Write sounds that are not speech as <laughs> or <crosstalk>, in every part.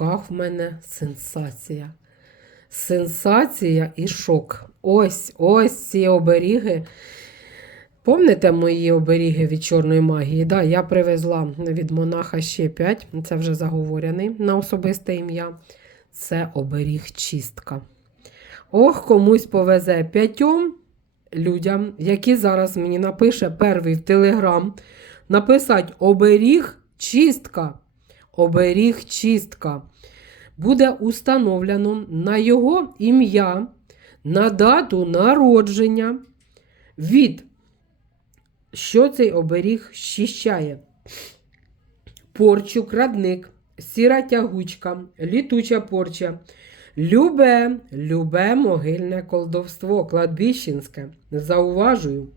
руках в мене сенсація. Сенсація і шок. Ось ось ці оберіги. Помните мої оберіги від чорної магії? Да, я привезла від монаха ще 5, це вже заговорений на особисте ім'я. Це оберіг чистка. Ох, комусь повезе п'ятьом людям, які зараз мені напише перший в Телеграм, написать оберіг чистка. Оберіг чистка. Буде установлено на його ім'я, на дату народження від, що цей оберіг щищає. Порчу, крадник, сіра тягучка, літуча порча, любе, любе могильне колдовство, кладбіщенське. Зауважую.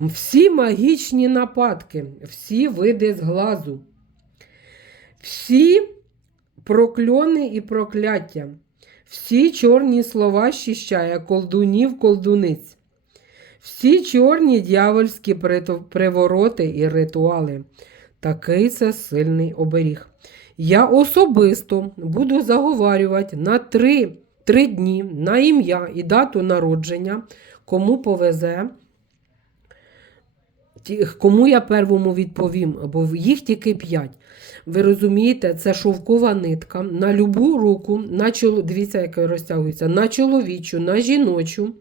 Всі магічні нападки, всі види зглазу, всі прокльони і прокляття, всі чорні слова щищає колдунів, колдуниць, всі чорні дьявольські привороти і ритуали. Такий це сильний оберіг. Я особисто буду заговарювати на три, три дні на ім'я і дату народження, кому повезе. Кому я первому відповім, бо їх тільки п'ять. Ви розумієте, це шовкова нитка на любу руку, на чоло... дивіться, як розтягується, на чоловічу, на жіночу,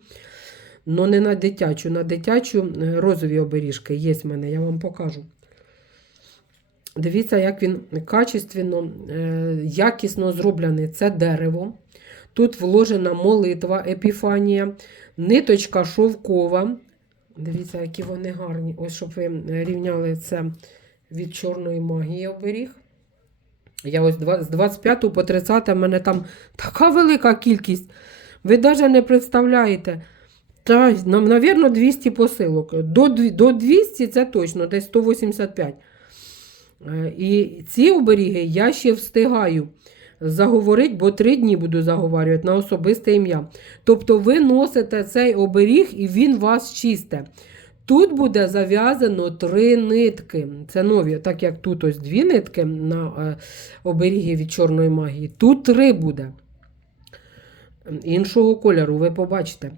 але не на дитячу. На дитячу е, розові оберіжки є в мене, я вам покажу. Дивіться, як він качественно, е, якісно зроблений. Це дерево. Тут вложена молитва, епіфанія, ниточка шовкова. Дивіться, які вони гарні. Ось, щоб ви рівняли це від чорної магії оберіг. Я ось з 25 по 30 в мене там така велика кількість. Ви навіть не представляєте. Та, нам, навірно, 200 посилок. До, до 200 це точно, десь 185. Е, І ці оберіги я ще встигаю заговорити, бо три дні буду заговорювати на особисте ім'я. Тобто ви носите цей оберіг і він вас чисте. Тут буде зав'язано три нитки. Це нові, так як тут ось дві нитки на е, оберіги від чорної магії. Тут три буде. Іншого кольору, ви побачите.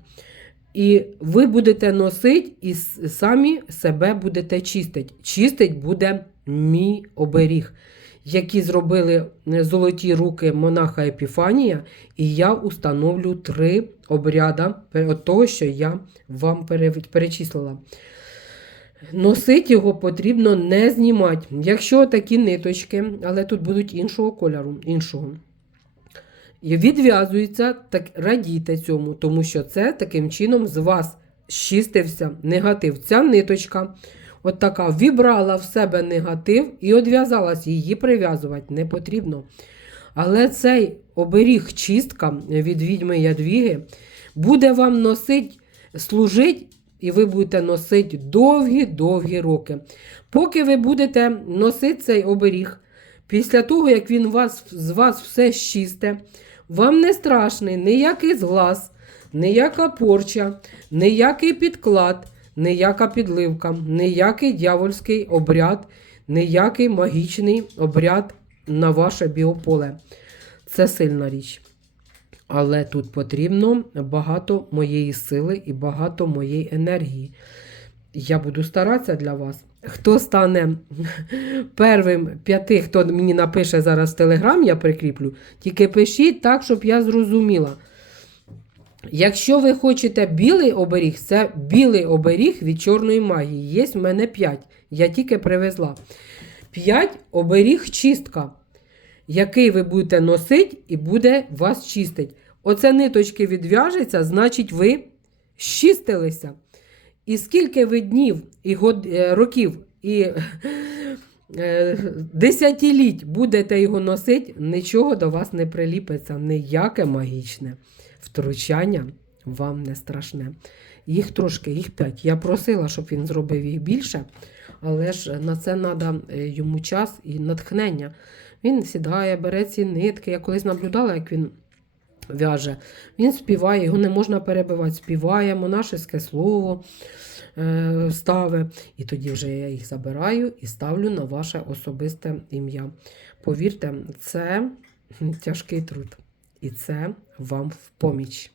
І ви будете носити і самі себе будете чистити. Чистить буде мій оберіг, які зробили е, золоті руки монаха Епіфанія, і я установлю три обряда від того, що я вам перечислила. Носити його потрібно не знімати. Якщо такі ниточки, але тут будуть іншого кольору, іншого. І відв'язується, так радійте цьому, тому що це таким чином з вас щистився негатив. Ця ниточка, от така, вібрала в себе негатив і одв'язалась, її прив'язувати не потрібно. Але цей оберіг чистка від відьми Ядвіги буде вам носити, служить, і ви будете носити довгі-довгі роки. Поки ви будете носити цей оберіг, після того, як він вас, з вас все щисте, вам не страшний ніякий зглаз, ніяка порча, ніякий підклад, ніяка підливка, ніякий дьявольський обряд, ніякий магічний обряд на ваше біополе. Це сильна річ. Але тут потрібно багато моєї сили і багато моєї енергії. Я буду старатися для вас. Хто стане <laughs> первим п'яти, хто мені напише зараз в Телеграм, я прикріплю, тільки пишіть так, щоб я зрозуміла. Якщо ви хочете білий оберіг, це білий оберіг від чорної магії. Є в мене 5. Я тільки привезла. 5 оберіг чистка, який ви будете носити і буде вас чистить. Оце ниточки відв'яжеться, значить, ви щистилися. І скільки ви днів і год, е, років і е, десятиліть будете його носити, нічого до вас не приліпиться, ніяке магічне втручання вам не страшне. Їх трошки, їх п'ять. Я просила, щоб він зробив їх більше, але ж на це треба йому час і натхнення. Він сідає, бере ці нитки. Я колись наблюдала, як він в'яже. Він співає, його не можна перебивати. Співає монашеське слово е, ставе. І тоді вже я їх забираю і ставлю на ваше особисте ім'я. Повірте, це <laughs> тяжкий труд. І це вам в поміч.